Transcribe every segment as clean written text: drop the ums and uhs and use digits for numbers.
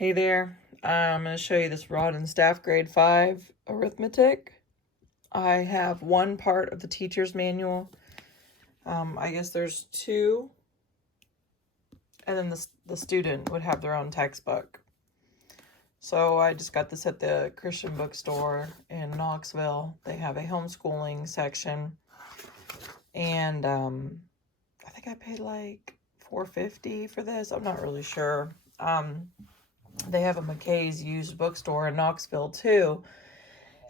Hey there, I'm going to show you this Rod and Staff Grade 5 arithmetic. I have one part of the teacher's manual. I guess there's two, and then the student would have their own textbook. So I just got this at the Christian bookstore in Knoxville. They have a homeschooling section, and I think I paid like $4.50 for this. I'm not really sure. They have a McKay's used bookstore in Knoxville too.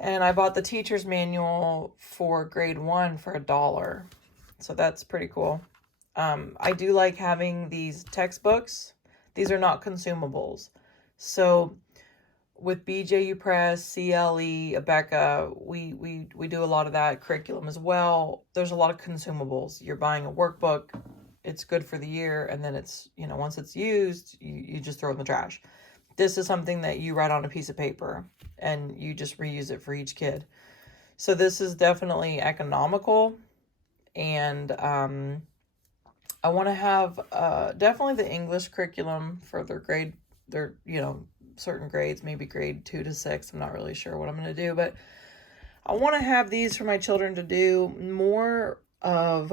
And I bought the teacher's manual for grade 1 for $1. So that's pretty cool. I do like having these textbooks. These are not consumables. So with BJU Press, CLE, Abeka, we do a lot of that curriculum as well. There's a lot of consumables. You're buying a workbook. It's good for the year. And then it's, once it's used, you just throw it in the trash. This is something that you write on a piece of paper and you just reuse it for each kid. So this is definitely economical, and I want to have definitely the English curriculum for their certain grades, maybe grade 2 to 6. I'm not really sure what I'm going to do, but I want to have these for my children to do more of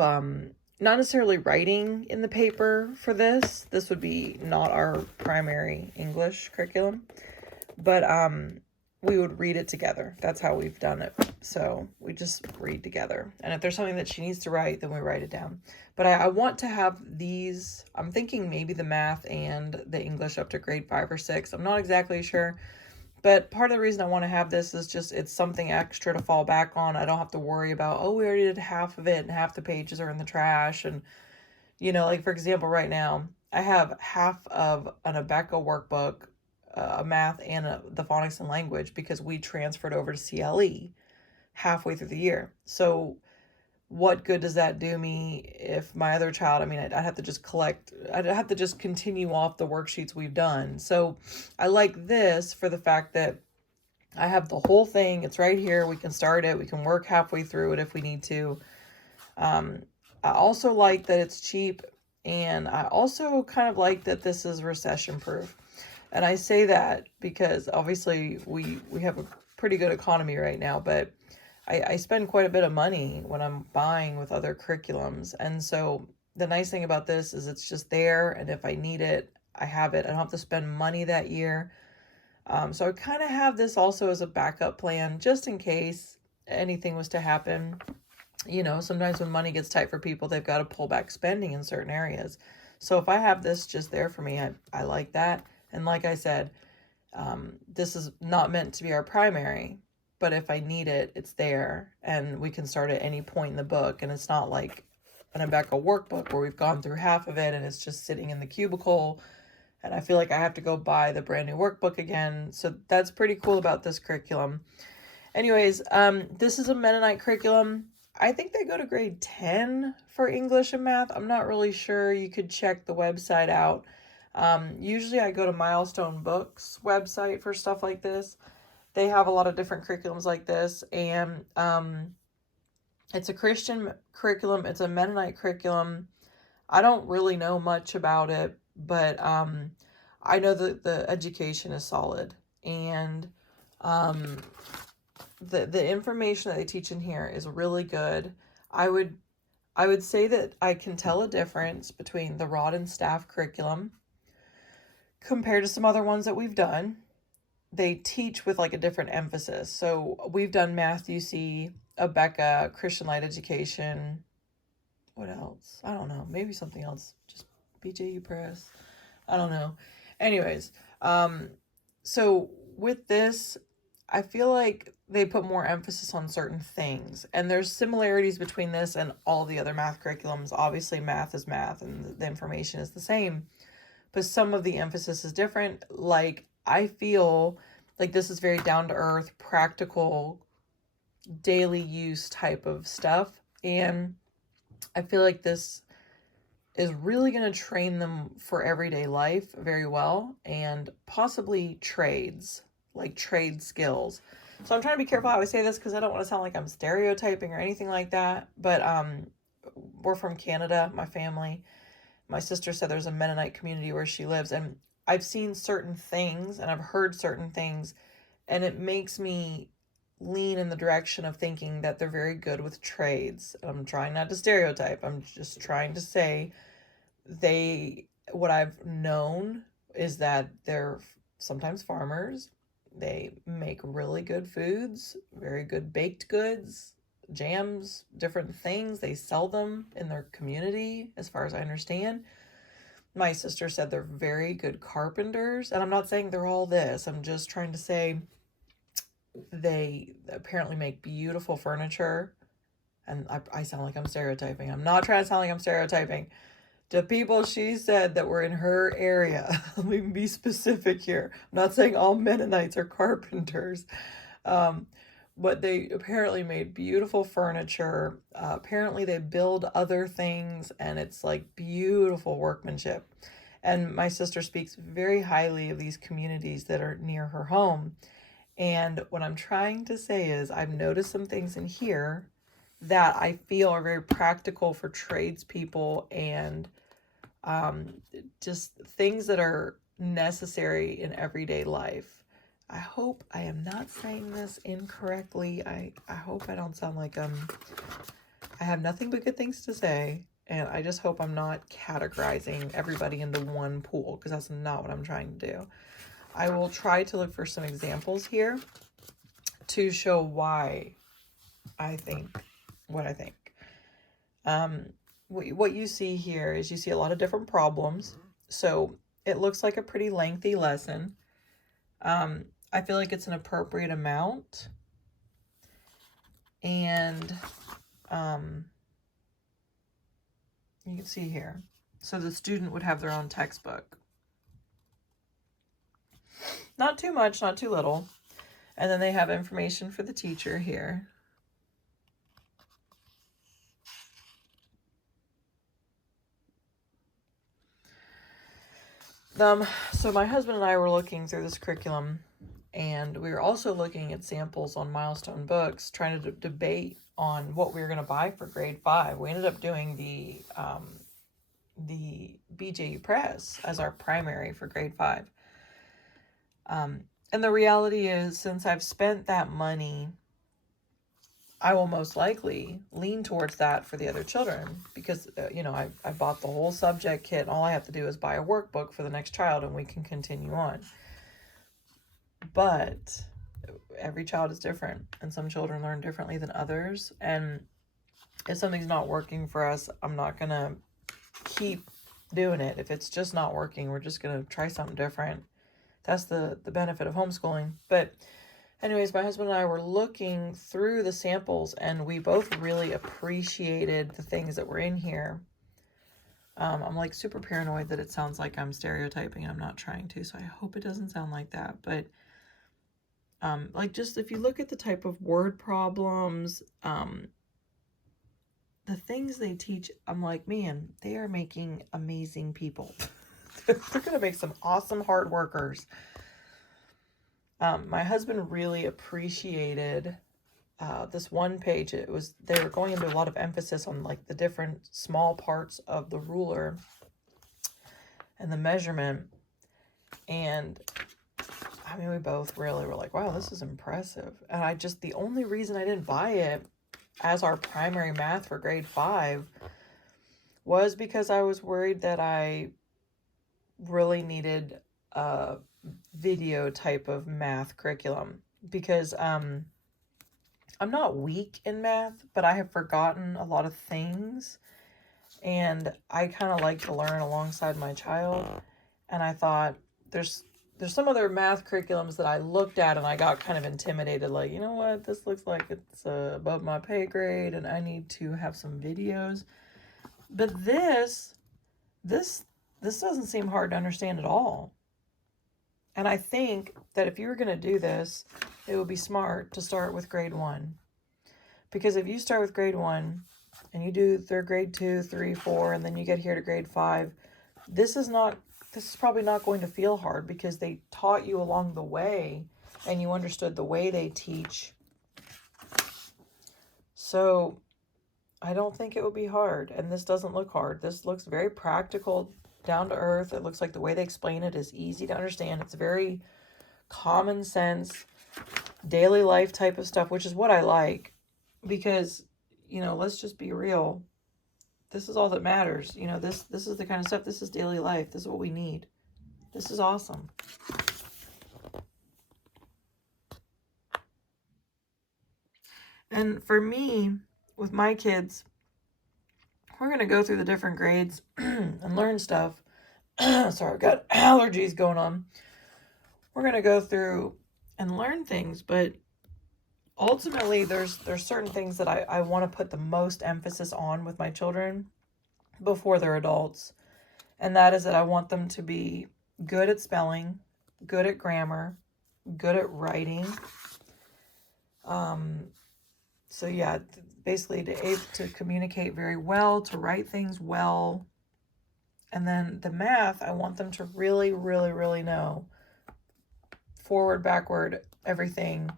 not necessarily writing in the paper for this. This would be not our primary English curriculum, but we would read it together. That's how we've done it. So we just read together. And if there's something that she needs to write, then we write it down. But I want to have these, I'm thinking maybe the math and the English up to grade 5 or 6. I'm not exactly sure. But part of the reason I want to have this is just it's something extra to fall back on. I don't have to worry about, oh, we already did half of it and half the pages are in the trash. And, like for example, right now, I have half of an Abeka workbook, a math and the phonics and language, because we transferred over to CLE halfway through the year. So what good does that do me if my other child, I'd have to just I'd have to just continue off the worksheets we've done. So I like this for the fact that I have the whole thing. It's right here. We can start it. We can work halfway through it if we need to. I also like that it's cheap. And I also kind of like that this is recession proof. And I say that because obviously we have a pretty good economy right now, but I spend quite a bit of money when I'm buying with other curriculums. And so the nice thing about this is it's just there. And if I need it, I have it. I don't have to spend money that year. So I kind of have this also as a backup plan, just in case anything was to happen. Sometimes when money gets tight for people, they've got to pull back spending in certain areas. So if I have this just there for me, I like that. And like I said, this is not meant to be our primary, but if I need it, it's there, and we can start at any point in the book. And it's not like an Abeka workbook where we've gone through half of it and it's just sitting in the cubicle, and I feel like I have to go buy the brand new workbook again. So that's pretty cool about this curriculum. Anyways, this is a Mennonite curriculum. I think they go to grade 10 for English and math. I'm not really sure. You could check the website out. Usually I go to Milestone Books website for stuff like this. They have a lot of different curriculums like this, and it's a Christian curriculum. It's a Mennonite curriculum. I don't really know much about it, but I know that the education is solid, and the information that they teach in here is really good. I would say that I can tell a difference between the Rod and Staff curriculum compared to some other ones that we've done. They teach with like a different emphasis. So we've done math, UC, Abeka, Christian Light Education. What else? I don't know. Maybe something else. Just BJU Press. I don't know. Anyways, so with this, I feel like they put more emphasis on certain things. And there's similarities between this and all the other math curriculums. Obviously, math is math and the information is the same. But some of the emphasis is different. Like, I feel like this is very down-to-earth, practical, daily use type of stuff. And I feel like this is really going to train them for everyday life very well, and possibly trades, like trade skills. So I'm trying to be careful how I say this because I don't want to sound like I'm stereotyping or anything like that. But we're from Canada, my family. My sister said there's a Mennonite community where she lives, and I've seen certain things and I've heard certain things, and it makes me lean in the direction of thinking that they're very good with trades. I'm trying not to stereotype. I'm just trying to say what I've known is that they're sometimes farmers. They make really good foods, very good baked goods, jams, different things. They sell them in their community, as far as I understand. My sister said they're very good carpenters, and I'm not saying they're all this. I'm just trying to say they apparently make beautiful furniture. And I sound like I'm stereotyping. I'm not trying to sound like I'm stereotyping. The people she said that were in her area, let me be specific here. I'm not saying all Mennonites are carpenters. But they apparently made beautiful furniture. Apparently they build other things, and it's like beautiful workmanship. And my sister speaks very highly of these communities that are near her home. And what I'm trying to say is I've noticed some things in here that I feel are very practical for tradespeople, and just things that are necessary in everyday life. I hope I am not saying this incorrectly. I hope I don't sound like I have nothing but good things to say, and I just hope I'm not categorizing everybody into one pool, because that's not what I'm trying to do. I will try to look for some examples here to show why I think what I think. What you see here is you see a lot of different problems. So it looks like a pretty lengthy lesson. I feel like it's an appropriate amount. And you can see here. So the student would have their own textbook. Not too much, not too little. And then they have information for the teacher here. So my husband and I were looking through this curriculum, and we were also looking at samples on Milestone Books, trying to debate on what we were going to buy for grade 5. We ended up doing the BJU Press as our primary for grade 5. And the reality is, since I've spent that money, I will most likely lean towards that for the other children, because, I bought the whole subject kit, and all I have to do is buy a workbook for the next child, and we can continue on. But every child is different, and some children learn differently than others. And if something's not working for us, I'm not going to keep doing it. If it's just not working, we're just going to try something different. That's the benefit of homeschooling. But anyways, my husband and I were looking through the samples, and we both really appreciated the things that were in here. I'm like super paranoid that it sounds like I'm stereotyping. I'm not trying to, so I hope it doesn't sound like that. But like, just if you look at the type of word problems, the things they teach, I'm like, man, they are making amazing people. They're going to make some awesome hard workers. My husband really appreciated this one page. They were going into a lot of emphasis on like the different small parts of the ruler and the measurement. And I mean, we both really were like, wow, this is impressive. And the only reason I didn't buy it as our primary math for grade 5 was because I was worried that I really needed a video type of math curriculum, because I'm not weak in math, but I have forgotten a lot of things, and I kind of like to learn alongside my child. And I thought there's some other math curriculums that I looked at, and I got kind of intimidated, like, you know what, this looks like it's above my pay grade, and I need to have some videos. But this doesn't seem hard to understand at all. And I think that if you were going to do this, it would be smart to start with grade 1. Because if you start with grade 1 and you do their grade 2, 3, 4, and then you get here to grade 5, this is probably not going to feel hard, because they taught you along the way and you understood the way they teach. So I don't think it would be hard. And this doesn't look hard. This looks very practical. down to earth. It looks like the way they explain it is easy to understand. It's very common sense, daily life type of stuff, which is what I like, because, you know, let's just be real. This is all that matters. You know, this is the kind of stuff, this is daily life. This is what we need. This is awesome. And for me, with my kids, we're going to go through the different grades and learn stuff. Sorry, I've got allergies going on. We're going to go through and learn things, but ultimately there's certain things that I want to put the most emphasis on with my children before they're adults. And that is that I want them to be good at spelling, good at grammar, good at writing. So yeah, basically to communicate very well, to write things well. And then the math, I want them to really, really, really know forward, backward, everything,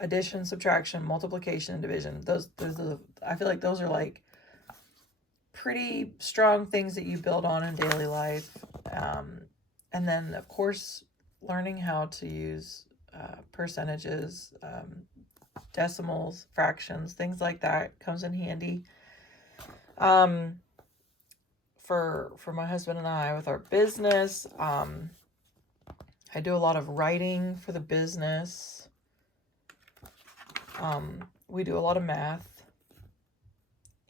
addition, subtraction, multiplication, and division. Those are, I feel like those are like pretty strong things that you build on in daily life. And then, of course, learning how to use percentages, decimals, fractions, things like that comes in handy. For my husband and I with our business, I do a lot of writing for the business. We do a lot of math,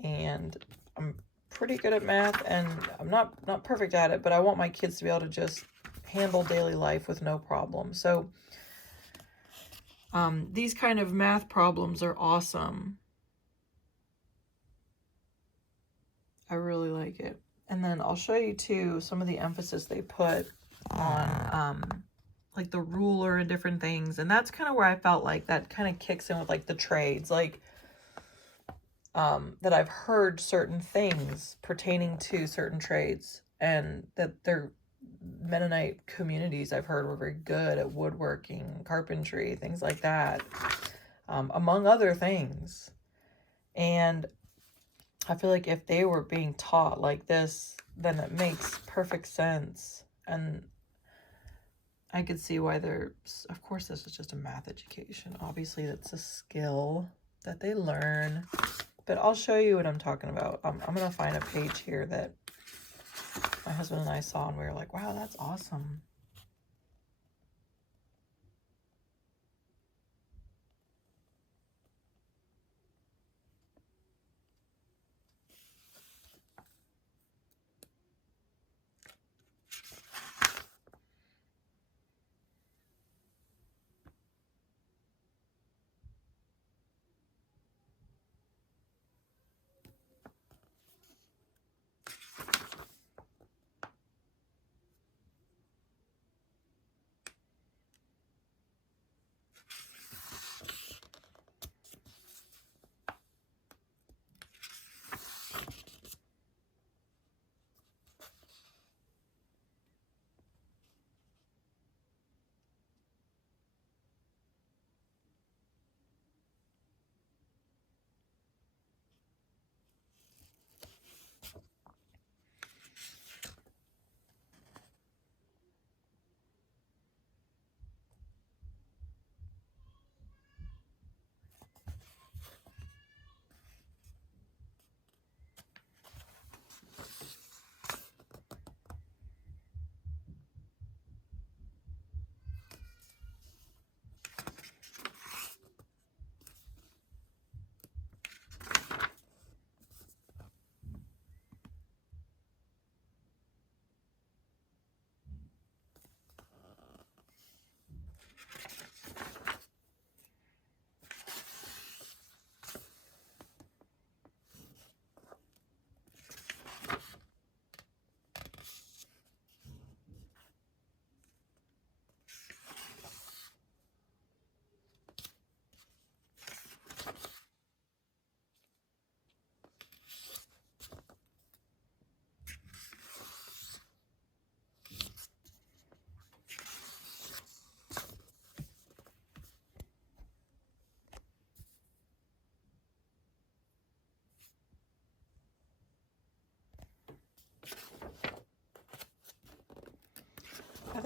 and I'm pretty good at math, and I'm not perfect at it, but I want my kids to be able to just handle daily life with no problem. So these kind of math problems are awesome. I really like it. And then I'll show you too some of the emphasis they put on like the ruler and different things. And that's kind of where I felt like that kind of kicks in with like the trades, like that I've heard certain things pertaining to certain trades, and that their Mennonite communities I've heard were very good at woodworking, carpentry, things like that, among other things. And I feel like if they were being taught like this, then it makes perfect sense. And I could see why of course, this is just a math education. Obviously, that's a skill that they learn. But I'll show you what I'm talking about. I'm going to find a page here that my husband and I saw, and we were like, wow, that's awesome.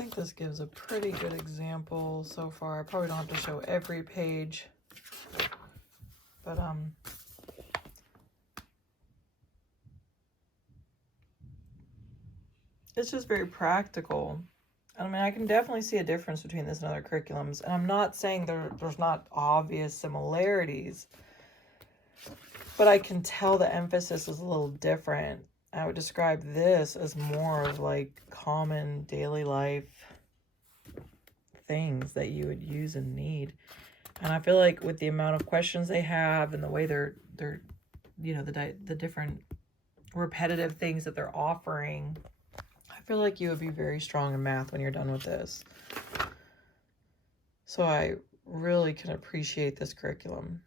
think this gives a pretty good example so far. I probably don't have to show every page, but it's just very practical. I mean, I can definitely see a difference between this and other curriculums, and I'm not saying there's not obvious similarities, but I can tell the emphasis is a little different. I would describe this as more of like common daily life things that you would use and need. And I feel like with the amount of questions they have and the way they're you know, the different repetitive things that they're offering, I feel like you would be very strong in math when you're done with this. So I really can appreciate this curriculum.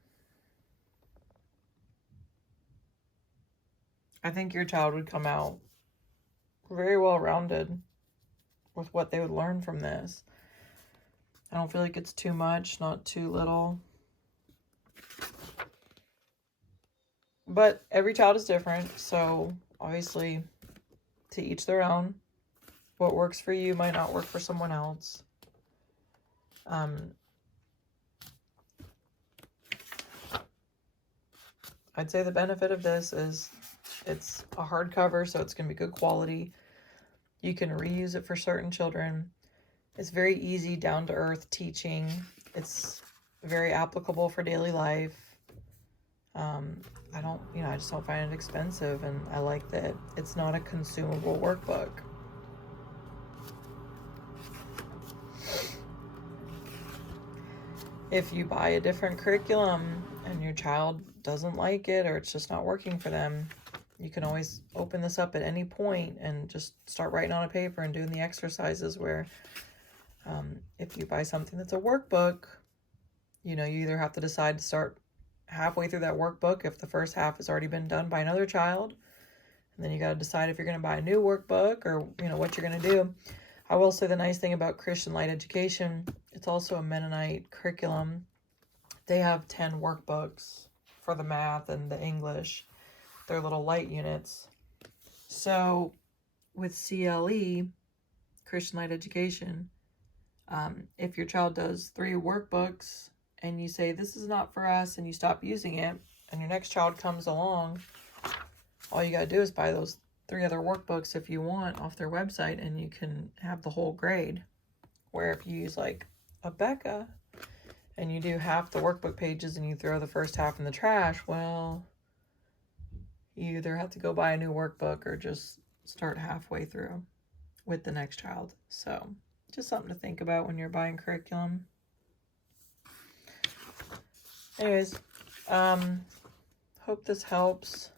I think your child would come out very well rounded with what they would learn from this. I don't feel like it's too much, not too little. But every child is different, so obviously to each their own. What works for you might not work for someone else. I'd say the benefit of this is it's a hardcover, so it's going to be good quality. You can reuse it for certain children. It's very easy, down-to-earth teaching. It's very applicable for daily life. I just don't find it expensive, and I like that it's not a consumable workbook. If you buy a different curriculum and your child doesn't like it or it's just not working for them, you can always open this up at any point and just start writing on a paper and doing the exercises where if you buy something that's a workbook, you know, you either have to decide to start halfway through that workbook if the first half has already been done by another child, and then you got to decide if you're going to buy a new workbook or, you know, what you're going to do. I will say the nice thing about Christian Light Education, it's also a Mennonite curriculum. They have 10 workbooks for the math and the English. They're little light units. So with CLE, Christian Light Education, if your child does 3 workbooks and you say, this is not for us, and you stop using it, and your next child comes along, all you got to do is buy those 3 other workbooks if you want off their website, and you can have the whole grade. Where if you use like a Becca and you do half the workbook pages and you throw the first half in the trash, well, you either have to go buy a new workbook or just start halfway through with the next child. So just something to think about when you're buying curriculum. Anyways, hope this helps.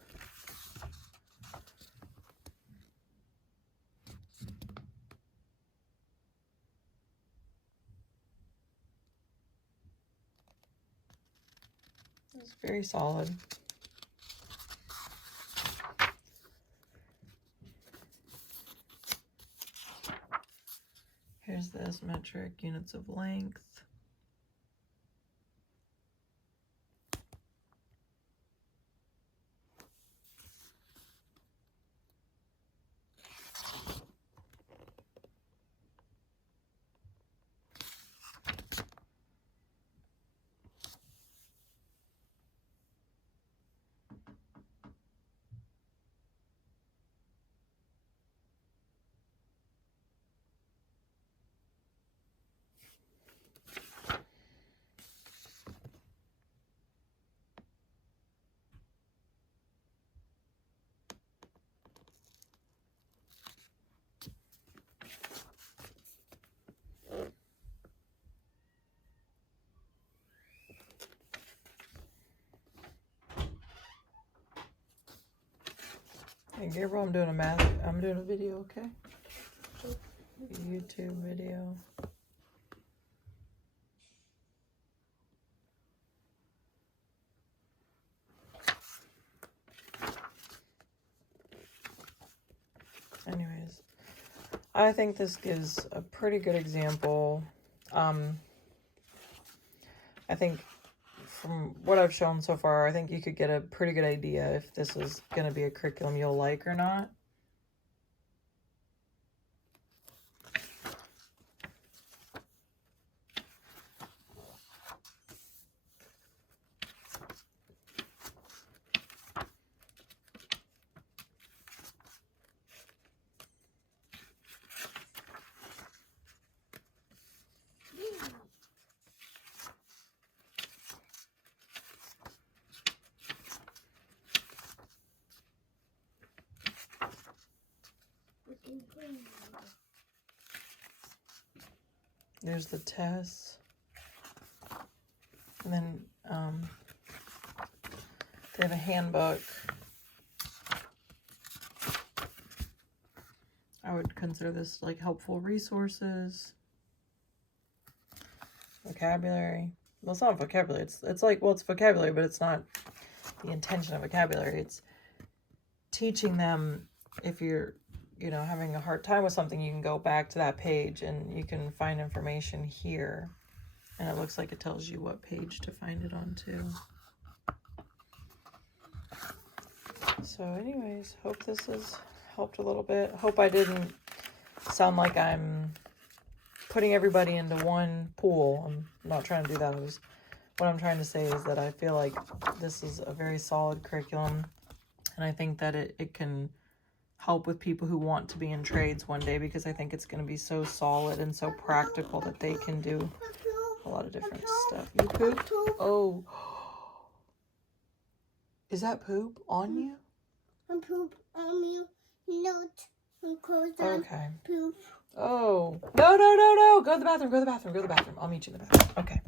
It's very solid. Here's this metric units of length. Hey Gabriel, I'm doing a video, okay? YouTube video. Anyways, I think this gives a pretty good example. I think from what I've shown so far, I think you could get a pretty good idea if this is going to be a curriculum you'll like or not. There's the tests. And then they have a handbook. I would consider this like helpful resources. Vocabulary. Well, it's not vocabulary. It's like, well, it's vocabulary, but it's not the intention of vocabulary. It's teaching them, if you're, you know, having a hard time with something, you can go back to that page and you can find information here. And it looks like it tells you what page to find it on too. So anyways, hope this has helped a little bit. Hope I didn't sound like I'm putting everybody into one pool. I'm not trying to do that. What I'm trying to say is that I feel like this is a very solid curriculum. And I think that it can help with people who want to be in trades one day, because I think it's going to be so solid and so practical that they can do a lot of different stuff. You pooped? Oh. Is that poop on you? I'm poop on you. Not. Okay. Poop. Oh. No. Go to the bathroom. Go to the bathroom. I'll meet you in the bathroom. Okay.